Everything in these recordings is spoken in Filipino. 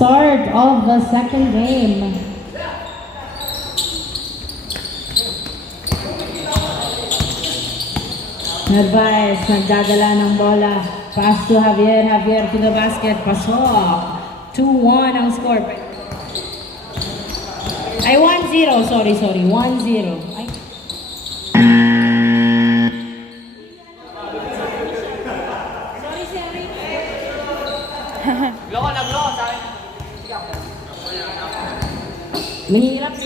Start of the second game. Narvaez, nagdadala ng bola. Pass to Javier. Javier to the basket. Pasok. 2-1 ang score. Ay, 1-0. Sorry. 1-0. Ay. Mahirap.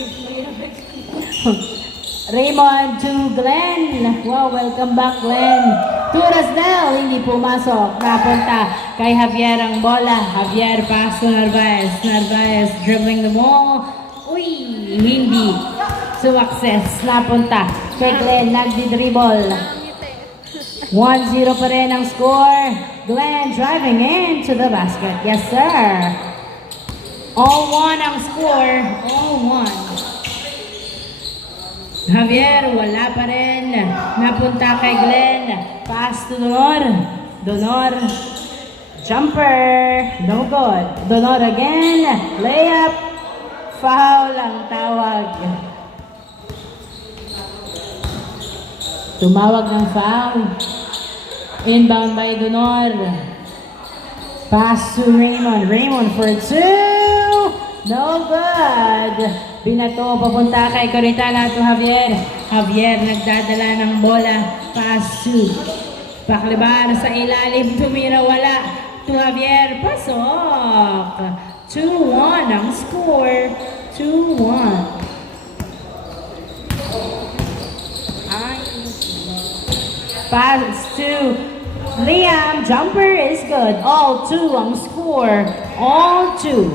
Raymond to Glenn. Wow, welcome back, Glenn. To Rasdel, hindi pumasok. Napunta kay Javier ang bola. Javier pass to Narvaez. Narvaez dribbling the ball. Uy, hindi success. Napunta kay Glenn. Nagdi-dribble. 1-0 pa rin ang score. Glenn driving into the basket. Yes, sir. All one ang score. All one. Javier, wala pa rin. Napunta kay Glenn. Pass to Donor. Donor. Jumper. No good. Donor again. Layup. Foul ang tawag. Tumawag ng foul. Inbound by Donor. Pass to Raymond. Raymond for two. No good. Binato papunta kay Coritana to Javier. Javier nagdadala ng bola. Pass to Paklibar sa ilalim. Tumira wala. To Javier. Pasok. 2-1 ang score. 2-1. Pass to Liam. Jumper is good. All two ang score. All two.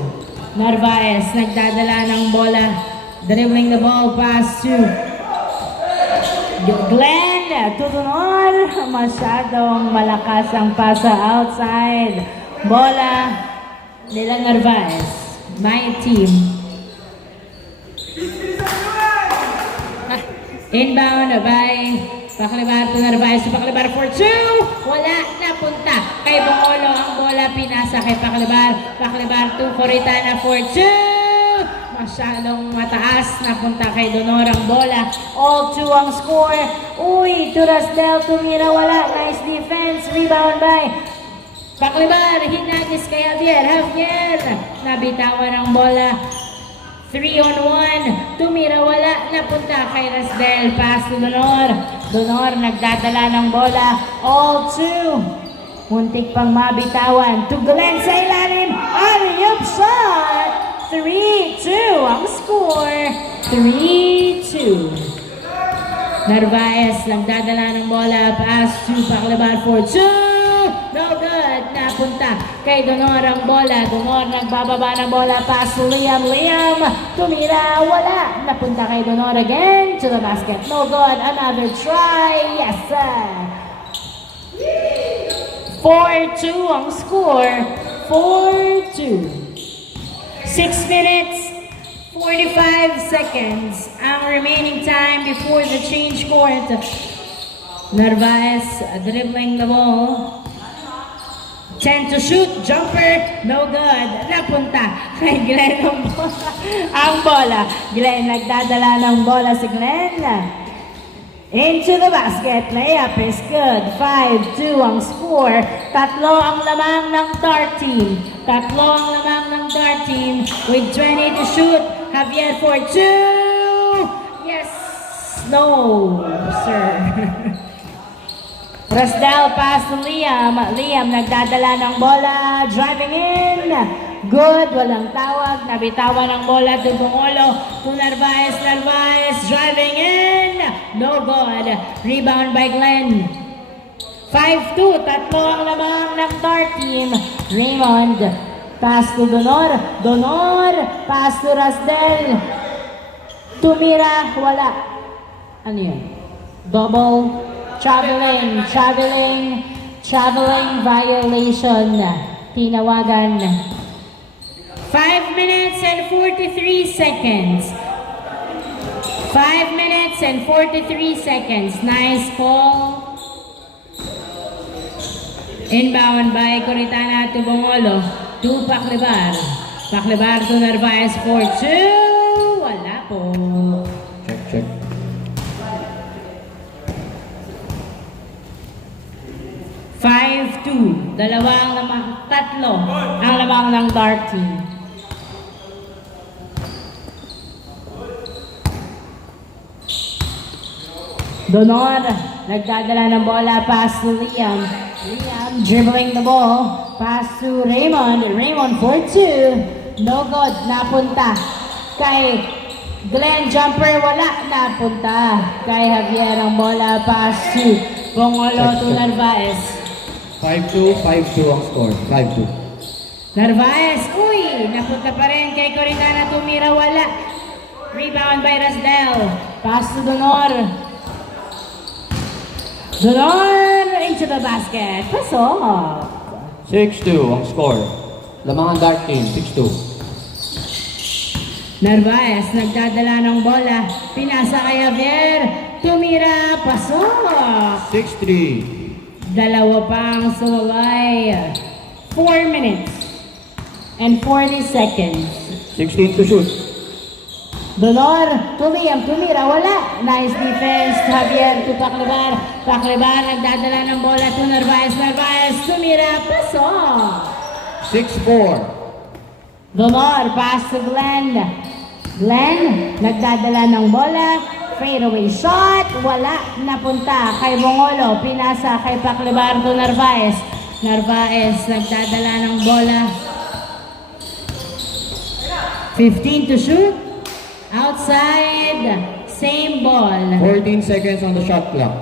Narvaez nagdadala ng bola. Dribbling the ball. Pass to Glenn. Tutunor. Masyadong malakas ang pasa outside. Bola nila Narvaez. My team. Inbound by Paklibar to Narvaez. Paklibar for two. Wala, napunta kay Bongolo ang bola. Pinasa kay Paklibar. Paklibar to Coritana for two. Masyadong mataas. Napunta kay Donor ang bola. All two ang score. Uy, to Rasdel. Tumira wala. Nice defense. Rebound by Paklibar. Hinagis kay Javier. Javier. Nabitawan ang bola. 3-on-1. Tumira wala. Napunta kay Rasdel. Pass to Donor. Donor nagdadala ng bola. All two. Muntik pang mabitawan. To Glenn sa ilalim. Alley-oop shot. 3-2 ang score. 3-2. Narvaez nagdadala ng bola. Pass to Paklibar for two. No good. Napunta kay Donor ang bola. Donor nagbababa ng bola. Pass to Liam. Liam. Tumira. Wala. Napunta kay Donor again to the basket. No good. Another try. Yes, sir. 4-2 ang score. 4-2. 6 minutes, 45 seconds ang remaining time before the change court. Narvaez dribbling the ball. 10 to shoot, jumper, no good. Napunta kay Glenn ang bola. Glenn nagdadala ng bola si Glenn. Into the basket, layup is good. 5-2 ang score. Tatlo ang lamang ng Dart team. Tatlo ang lamang ng Dart team with 20 to shoot. Javier for two. Yes, no, sir. Rasdel pass to Liam. Liam nagdadala ng bola. Driving in. Good. Walang tawag. Nabitawan ng bola to Bongolo. To Narvaez. Narvaez driving in. No good. Rebound by Glenn. 5-2. Tatlo ang lamang ng Dart team. Raymond. Pass to Donor. Donor. Pass to Rasdel. Tumira. Wala. Ano yun? Double. Traveling violation. Tinawagan. 5 minutes and 43 seconds. 5 minutes and 43 seconds. Nice call. Inbound by Coritana to Bongolo. To Paclibar. Paclibar to Narvaez for 2. Wala po. Check. 5-2. Tatlo ang lamang ng dark team. Donor, nagdadala ng bola, pass to Liam. Liam dribbling the ball, pass to Raymond. Raymond for 2. No good, napunta kay Glenn. Jumper, wala, napunta kay Javier ang bola, pass to Bongolo to Narvaez. 5-2 ang score. 5-2. Narvaez, uy, napunta pa rin kay Coritana, tumira, wala. Rebound by Rasdel, pass to Donor. Donor into the basket. Pasok. 6-2 ang score. Lamang ang dark team. 6-2. Narvaez nagdadala ng bola. Pinasa kay Javier. Tumira. Pasok. 6-3. Dalawa pang sumabay. 4 minutes and 40 seconds. 16 to shoot. Donor, tumira, wala. Nice defense, Javier to Paclibar. Paclibar, nagdadala ng bola to Narvaez. Narvaez, tumira, pasok. 6-4. Donor, pass to Glenn. Glenn, nagdadala ng bola. Fadeaway shot, wala. Napunta kay Bongolo. Pinasa kay Paclibar to Narvaez. Narvaez, nagdadala ng bola. 15 to shoot. Outside, same ball. 14 seconds on the shot clock.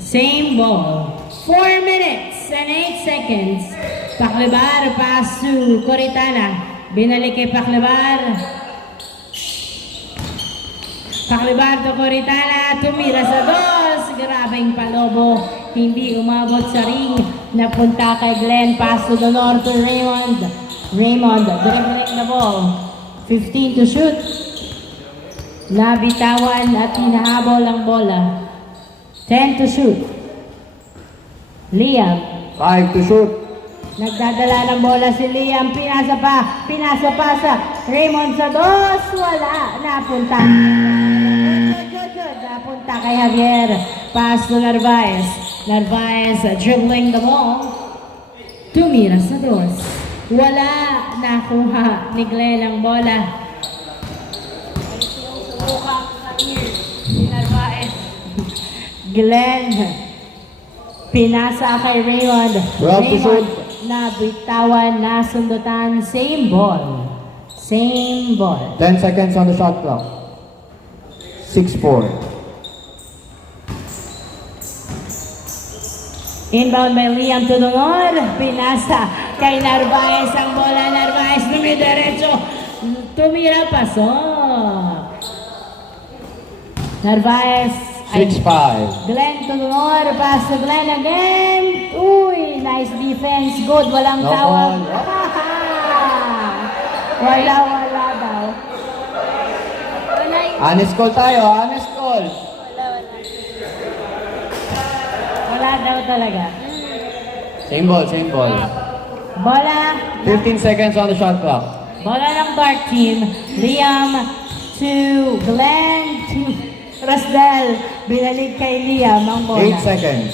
Same ball. 4 minutes and 8 seconds. Paclibar, pass to Coritana. Binalik kay Paclibar. Paclibar to Coritana. Tumira sa dos. Grabing palobo. Hindi umabot sa ring. Napunta kay Glenn. Pass to Donor to Raymond. Raymond dribbling the ball. 15 to shoot. Nabitawan at hinahabol ang bola. 10 to shoot. Liam. 5 to shoot. Nagdadala ng bola si Liam. Pinasa pa sa Raymond sa dos. Wala. Napunta. Good. Napunta kay Javier. Pass to Narvaez. Narvaez dribbling the ball. Tumira sa dos. Wala. Nakuha ni Glenn ang bola. Glenn, pinasa kay Raymond. Raymond, nabitawan, nasundutan, same ball. 10 seconds on the shot clock. 6-4. Inbound by Liam to Donor. Pinasa kay Narvaez ang bola. Narvaez dumidiretso. Tumira, pasok. Narvaez. 6-5. Glenn to Donor. Pass to Glenn again. Uy, nice defense. Good. Walang No tawag. ball. Wala daw. Honest call tayo. Honest call. Wala daw talaga. Same ball. Bola. 15 seconds on the shot clock. Bola ng dark team. Liam to Glenn to Rasdel. Binalik kay Liam ang bola. 8 seconds.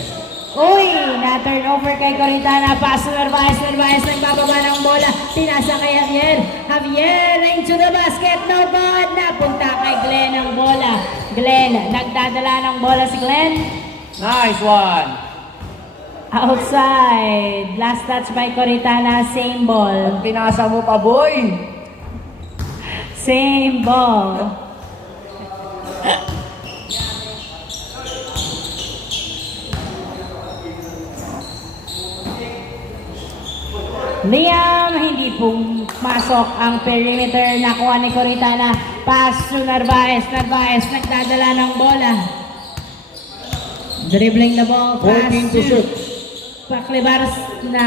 Uy! Na-turn over kay Coritana. Pass to Narvaez. Narvaez nagbababa ng bola. Pinasa kay Javier. Javier into the basket. No good. Napunta kay Glenn ang bola. Glenn. Nagdadala ng bola si Glenn. Nice one. Outside. Last touch by Coritana. Same ball. Pinasa mo pa, boy. Same ball. Liam, hindi pumasok ang perimeter. Nakuha ni Coritana. Pass to Narvaez. Narvaez nagdadala ng bola. Dribbling the ball. Pass 14 to shoot. Paclibar na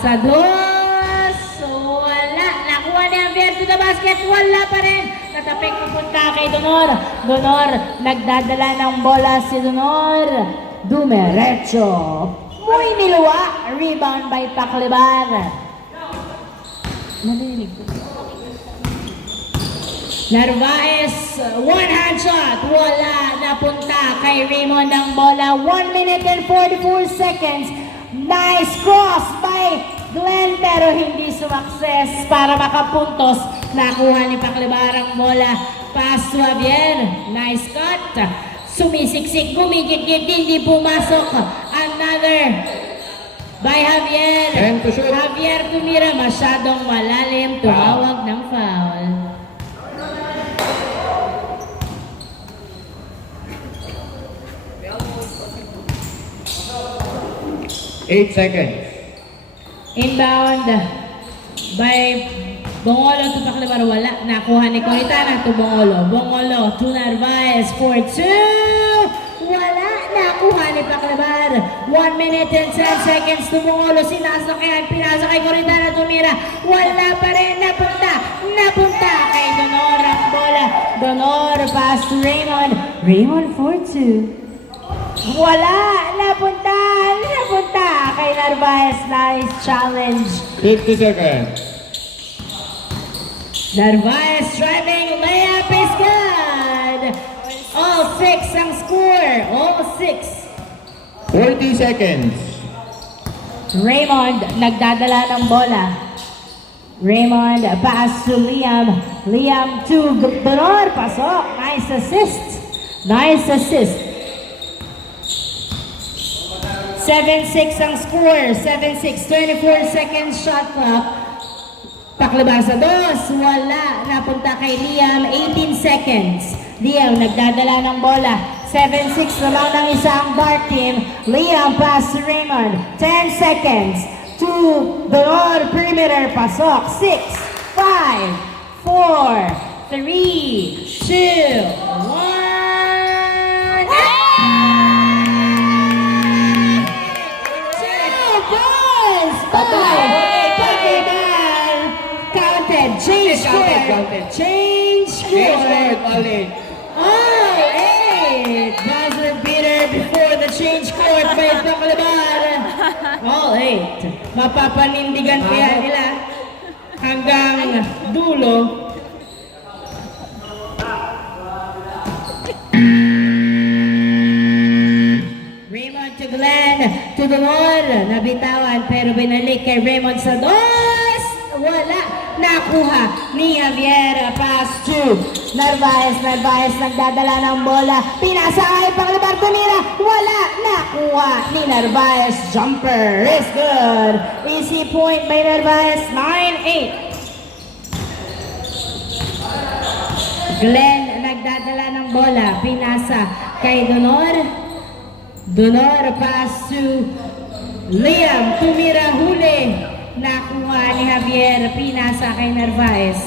sa dos. Wala. Nakuha ni Javier to the basket. Wala pa rin. Natapik pupunta kay Donor. Donor, nagdadala ng bola si Donor. Dumiretso. Muy niluwa. Rebound by Tacloban. Narinig ko. Narvaez, one hand shot, wala, napunta kay Raymond ang bola, 1 minute and 44 seconds. Nice cross by Glenn pero hindi sumakses para makapuntos. Nakuha ni Paclibar ang bola, pass to Javier, nice cut. Sumisiksik, gumigit-git, hindi pumasok. Another by Javier. 10 to shoot. Javier tumira, masyadong malalim, tumawag ng foul. 8 seconds. Inbound by Bongolo to Paclibar, wala. Nakuha ni Coritana to Bongolo. Bongolo to Narvaez for 2. Wala. Nakuha ni Paclibar. 1 minute and 10 seconds to Bongolo. Sinasakyan. Pinasa kay Coritana tumira. Wala pa rin. Napunta kay Donor ang bola. Donor pass to Raymond. Raymond for 2. Wala! Napunta kay Narvaez. Nice challenge. 50 seconds. Narvaez driving, layup is good. All 6 ang score. All 6. 40 seconds. Raymond nagdadala ng bola. Raymond pass to Liam. Liam to Donor. Pasok. Nice assist. 7-6 ang score. 7-6. 24 seconds shot clock. Paclibar sa dos. Wala. Napunta kay Liam. 18 seconds. Liam nagdadala ng bola. 7-6 naman ng isang dark team. Liam pass to Raymond. 10 seconds. To Donor perimeter. Pasok. 6, 5, 4, 3, 2, 1. Counted. Change score. Change score. All 8. Buzzer beater before the change court by Paclibar. All 8. Mapapanindigan kaya nila hanggang dulo. Raymond to Glenn, to Donor, nabitawan pero binalik kay Raymond sa dos. Wala. Nakuha ni Javier. Pass to Narvaez. Narvaez nagdadala ng bola. Pinasa kay Paclibar. Tumira. Wala. Nakuha ni Narvaez. Jumper is good. Easy point by Narvaez. 9-8. Glenn nagdadala ng bola. Pinasa kay Donor. Donor pass to Liam. Tumira, huli. Nakuha ni Javier. Pinasa kay Narvaez.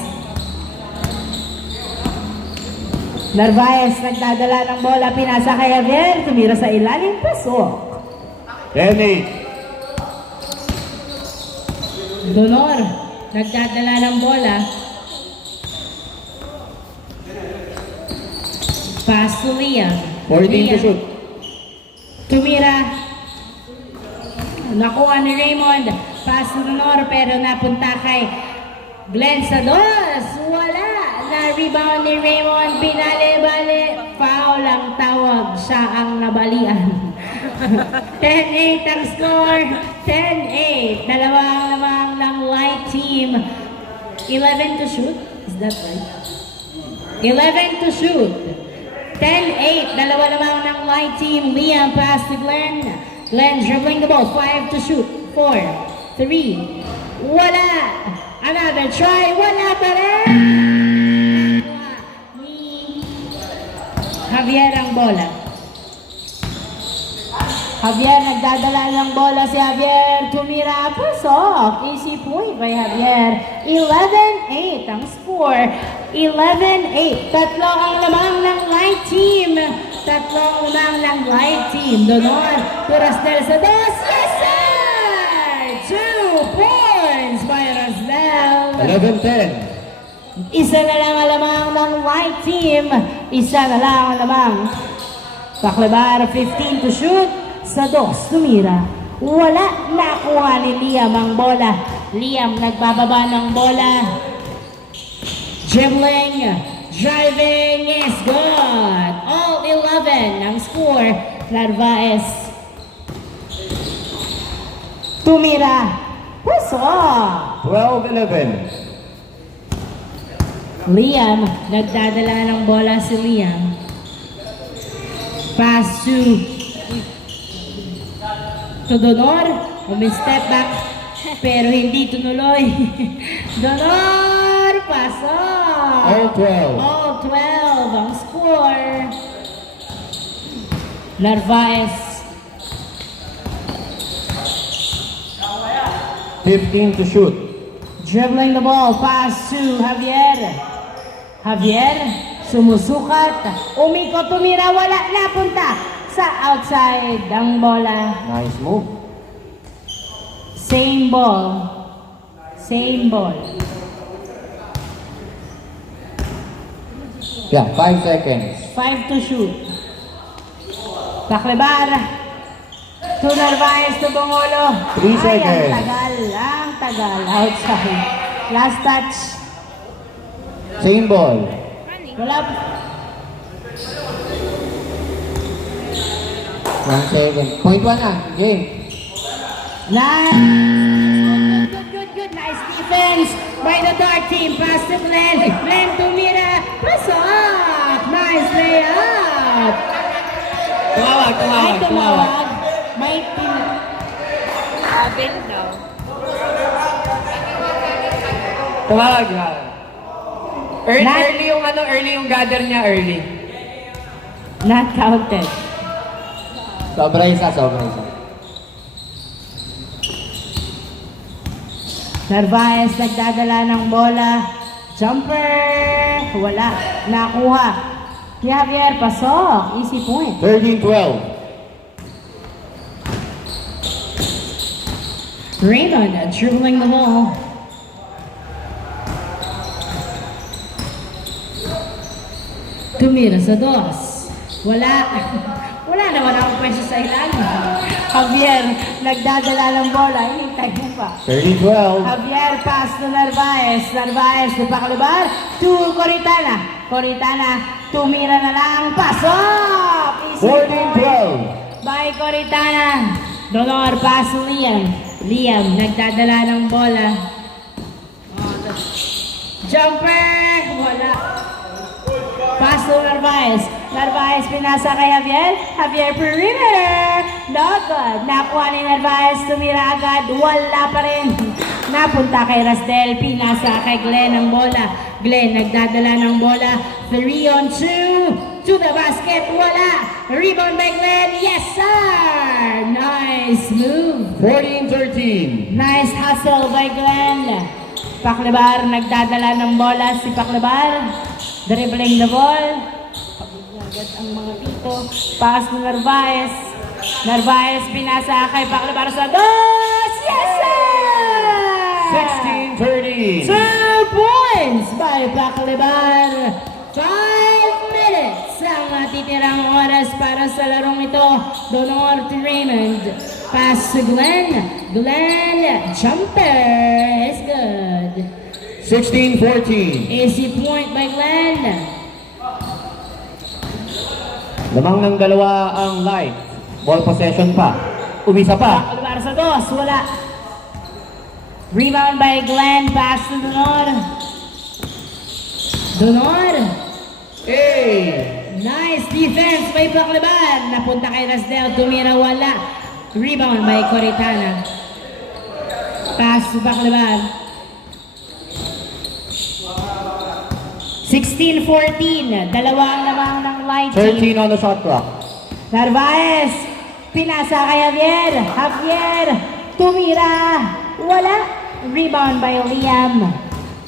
Narvaez nagdadala ng bola. Pinasa kay Javier. Tumira sa ilalim. Pasok. 10-8. Donor nagdadala ng bola. Pass to Liam. 14 to shoot. Tumira. Nakuha ni Raymond. Pass to Donor pero napunta kay Glenn sa dos. Wala. Na-rebound ni Raymond. Pinali-bali. Foul ang tawag. Siya ang nabalian. 10-8 ang score. 10-8. Dalawang lamang ng white team. 11 to shoot. Is that right? 11 to shoot. 10-8. Dalawa lamang ng white team. Liam pass to Glenn. Glenn dribbling the ball. 5 to shoot. 4, 3. Wala. Another try. Wala pa rin. Ni Javier ang bola. Javier nagdadala ng bola si Javier. Tumira. Pasok. Easy point by Javier. 11-8 ang score. 11-8. Tatlo ang lamang ng light team. Tatlong lamang ng light team. Donor. Rasdel sa dos. Yes, sir! 2 points by Rasdel. 11-10. Isa na lang ang lamang ng white team. Isa na lang ang lamang. Paclibar 15 to shoot. Sa dos, tumira. Wala. Nakuha ni Liam ang bola. Liam nagbababa ng bola. Dribbling, driving is good. All 11 ang score. Narvaez. Tumira. Puso. 12-11. Liam, nagdadala ng bola si Liam. Pass to Donor. Umi-step back, pero hindi tumuloy. Donor, pasok. All 12. All 12 ang score. Narvaez. 15 to shoot. Dribbling the ball, pass to Javier. Javier, sumusukat. Umikot, tumira, wala, napunta sa outside ang bola. Nice move. Same ball. Same ball. Yeah, 5 seconds. 5 to shoot. Taklebar. To Narvaez, to Bongolo. 3 seconds. Ang tagal. Outside. Last touch. Same ball. Wala. 1 second. Point 1 na. Game. Nice. Good. Nice defense by the Dark team. Pass to Glenn. Glenn tumira. Pasok. Nice layup. Ay, tumawag. May team. Abin daw. Tumawag na. Not- Early yung gather niya, early. Not counted. Sobra isa. Narvaez nagdadala ng bola. Jumper. Wala. Nakuha. Javier, pasok. Easy point. 13-12. Raymond dribbling the ball. Tumira sa dos. Wala. Wala naman akong pwesto sa ilalim. Javier, nagdadala ng bola. Hinintay mo pa. 30-12. Javier, pass to Narvaez. Narvaez, to Paclibar. To Coritana. Coritana, tumira na lang. Pasok! Easy point 14-12. by Coritana. Dolor, pass to Liam. Liam, nagdadala ng bola. Jumper! Wala. Pass to Narvaez. Narvaez pinasa kay Javier. Javier perimeter. Not good. Nakuha ni Narvaez. Tumira agad. Wala pa rin. Napunta kay Rasdel. Pinasa kay Glenn ang bola. Glenn nagdadala ng bola. 3-on-2. To the basket. Wala. Rebound by Glenn. Yes, sir. Nice move. 14-13. Nice hustle by Glenn. Paclibar, nagdadala ng bola si Paclibar. Dribbling the ball. Pagod ang mga dito. Pass ni Narvaez. Narvaez pinasa kay Paclibar sa dos. Yes, sir! 16-13. 2 points by Paclibar. 5 minutes ang titirang oras para sa larong ito. Donor to Raymond. Pass to Glenn. Glenn, jumper is good. 16-14. Easy point by Glenn. Lamang ng dalawa ang light. Ball possession pa. Umisa pa. Paclibar sa dos, wala. Rebound by Glenn. Pass to Donor. Donor. Hey! Nice defense by Paclibar. Napunta kay Rasdel. Tumira, wala. Rebound by Coritana. Pass to Paclibar. 16-14. Dalawa ang lamang ng light team. 13 on the shot clock. Narvaez. Pinasa kay Javier. Javier. Tumira. Wala. Rebound by Liam.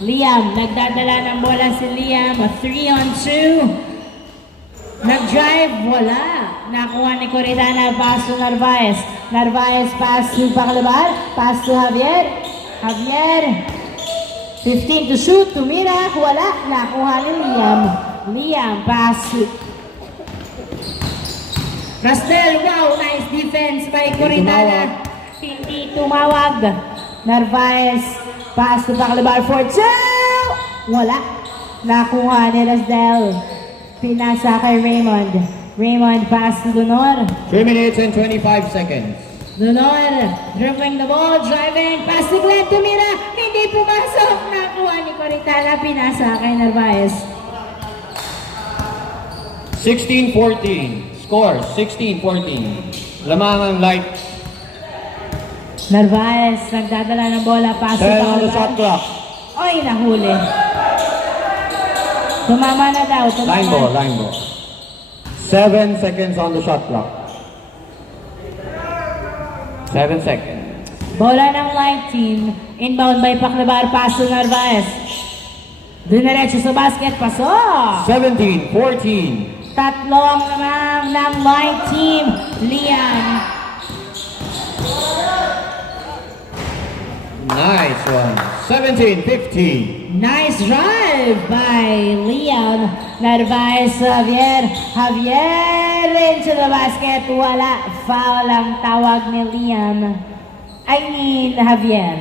Liam. Nagdadala ng bola si Liam. 3-on-2. Nag-drive. Wala. Nakuha ni Coritana. Pass to Narvaez. Narvaez pass to Paclibar. Pass to Javier. Javier. 15 to shoot. Tumira. Wala. Nakuha ni Liam. Liam pass to Rastel. Wow. Nice defense by Coritana. Hindi tumawag. Narvaez, pass to Baclabar for 2. Wala. Nakuha ni Rasdel. Pinasa kay Raymond. Raymond, pass to Donor. 3 minutes and 25 seconds. Donor, dribbling the ball, driving, pass to Glenn Tumira. Hindi pumasok. Nakuha ni Coritana. Pinasa kay Narvaez. 16-14. Score, 16-14. Lamang ang light. Narvaez, nagdadala ng bola, pass to 10 on the shot Baclabar. clock. Oy, nahuli. Tumama na daw. Tumama. Line ball, line ball. 7 seconds on the shot clock. 7 seconds. Bola ng light team. Inbound by Baclabar, pass to Narvaez. Diniretso sa basket, pasok. 17-14. Tatlong naman ng light team. Liam. Nice one. 17-15. Nice drive by Leon. Narvaez, Javier. Javier into the basket. Wala. Foul ang tawag ni Liam. I mean, Javier.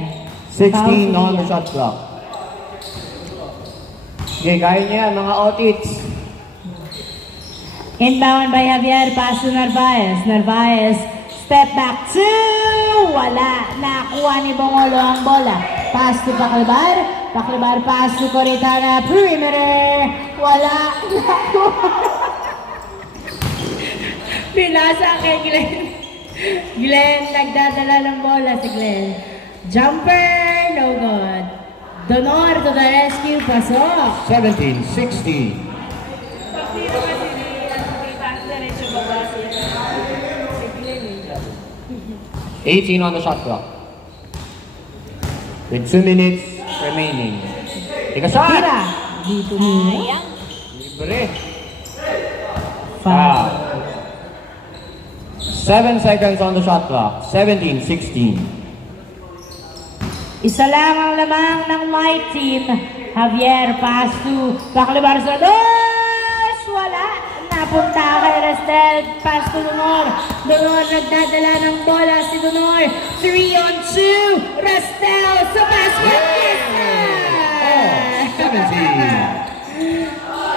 16 Foul on the Liam. shot clock. Okay, kaya niya mga otits. Inbound by Javier, pass to Narvaez. Narvaez, step back 2. Wala. Nakuha ni Bongolo ang bola. Pass to Baclabar. Baclabar pass to Coritana. Perimeter. Wala. Pinasa kay Glenn. Glenn, nagdadala ng bola si Glenn. Jumper, no good. Donor to the rescue, pasok. 17-16. 18 on the shot clock. With 2 minutes remaining. Take a shot! Tira. Dito niya. Libre. Foul. 7 seconds on the shot clock. 17-16. Isa lang ang lamang ng light team. Javier, pass to Baclabar sa dos! Wala. Napunta kay Rastel. Pass to Donor. Donor nagdadala ng bola si Donor. 3 on 2. Rastel sa basket. Yes! Oh,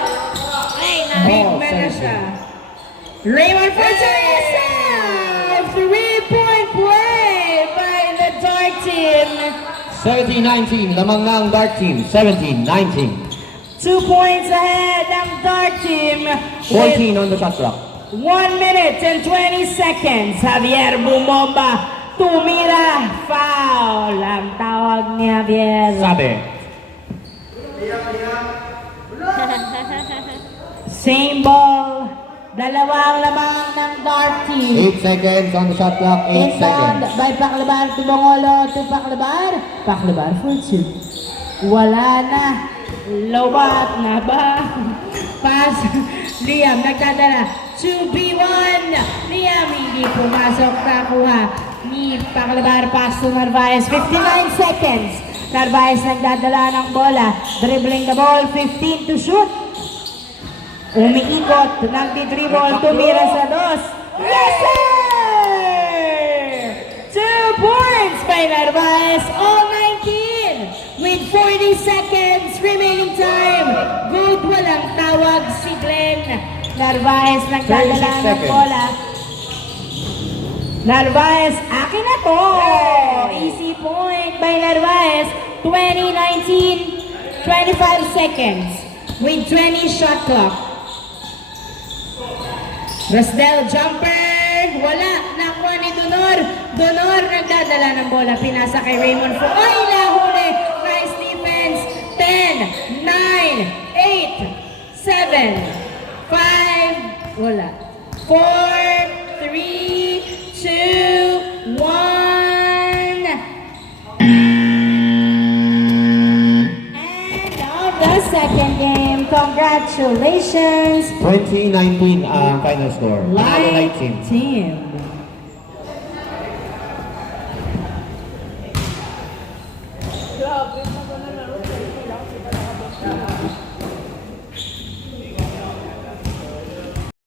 17. Big Oh, man na 17. siya. Raymond Fortaleza! 3-point play by the Dark Team. 17-19. Lamang na ang dark team. 17-19. 2 points ahead ng Dark Team. 14 on the shot clock. 1 minute and 20 seconds. Javier bumomba. Tumira. Foul. Ang tawag ni Javier. Sabi. Same ball. Dalawang lamang ng Dark Team. 8 seconds on the shot clock. 8 Inbound seconds. by Baclabar to Bongolo to Baclabar. Baclabar for 2. Wala na. Lobat na ba? Pass. Liam nagdadala. 2v1. Liam hindi pumasok. Nakuha ni Baclabar. Pass to Narvaez. 59 seconds. Narvaez nagdadala ng bola. Dribbling the ball. 15 to shoot. Umiikot, nagdi-dribble, tumira sa dos. Yes, sir! 2 points by Narvaez, all 19. With 40 seconds remaining time. Good, walang tawag si Glenn. Narvaez nagdadala 36 ng seconds. bola. Narvaez, akin na to! Easy point by Narvaez. 20-19, 25 seconds. With 20 shot clock. Rasdel jumper, wala, nakuha ni Donor. Donor nagdadala ng bola, pinasa kay Raymond for, ay, nahuli, nice defense. 10, 9, 8, 7, 5, wala. 4, 3, 2, 1. End of the second game. Congratulations. 2019 final score. Panalo light Light team. team.